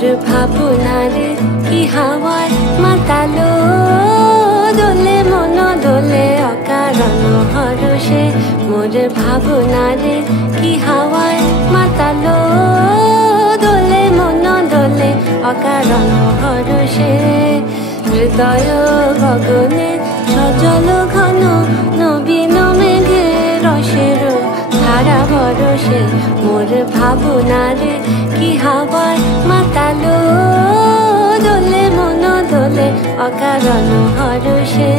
মোর ভাবনারে কি হাওয়ায় মাতালো দোলে মন দোলে অকারণ হরষে মোর ভাবনারে কি হাওয়ায় মাতালো দোলে মন দোলে অকারণ হরষে হৃদয় গগনে সজল ঘন নবীন মেঘে রসের ধারা বরষে মোর ভাবনারে কি হাওয়ায় মাতালো দোলে মন দোলে অকারণ হরষে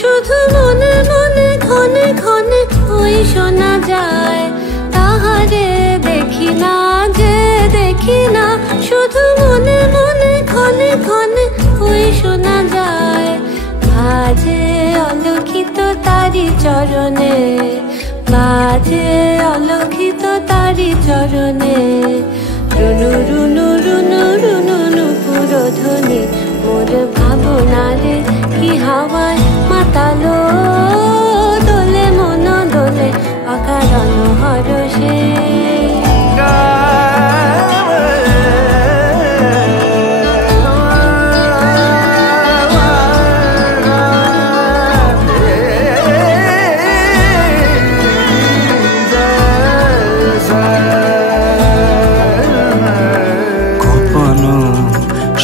শুধু মনে মনে ক্ষণে ক্ষণে ওই শোনা যায় তাহারে দেখি না যে দেখি না শুধু মনে মনে ক্ষণে ক্ষণে ওই শোনা যায় বাজে অলক্ষিত তারি চরণে বাজে অলক্ষিত তারি চরণে রুনু রুনু রুনু রুনু নুপুর ধ্বনি মোর ভাবনারে কি হাওয়ায় মাতালো দোলে মন দোলে অকারণ হরষে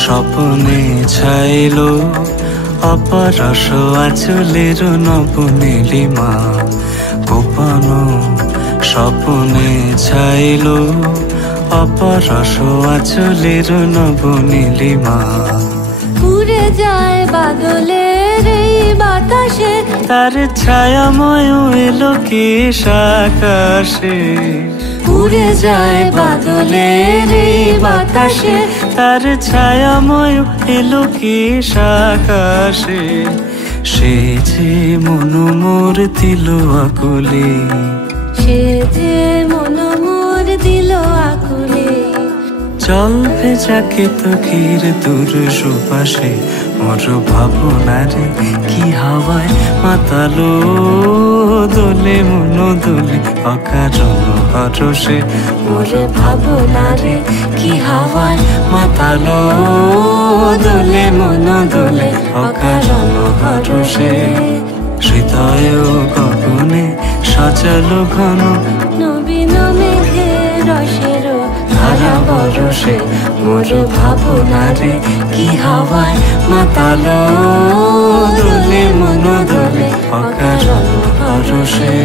স্বপ্নে ছাইলো অপরস আঁচলের নব নীলিমা গোপন স্বপ্নে ছাইলো অপরস আঁচলের নব নীলিমা উড়ে যায় বাদলের এই বাতাসে তার ছায়াময় এলো কি আকাশে উড়ে যায় বাদলের এই বাতাসে তার ছায়াময় এলো কি আকাশে সে যে মন মোর দিল আকুলে সে যে মন মোর দিল আকুলে জল ভেজাকে তো ঘির দূর সুপাশে মোর ভাবনারে কি হাওয়ায় মাতালো দোলে মন দোলে অকারণ হরষে মোর ভাবনারে কি হাওয়ায় মাতালো দোলে মন দোলে অকারণ হরষে হৃদয় গগনে সজল ঘন নবীন মেঘে রসের ধারা বরষে মোর ভাবনারে কি হাওয়ায় মাতালো দোলে মন দোলে অকারণ হরষে।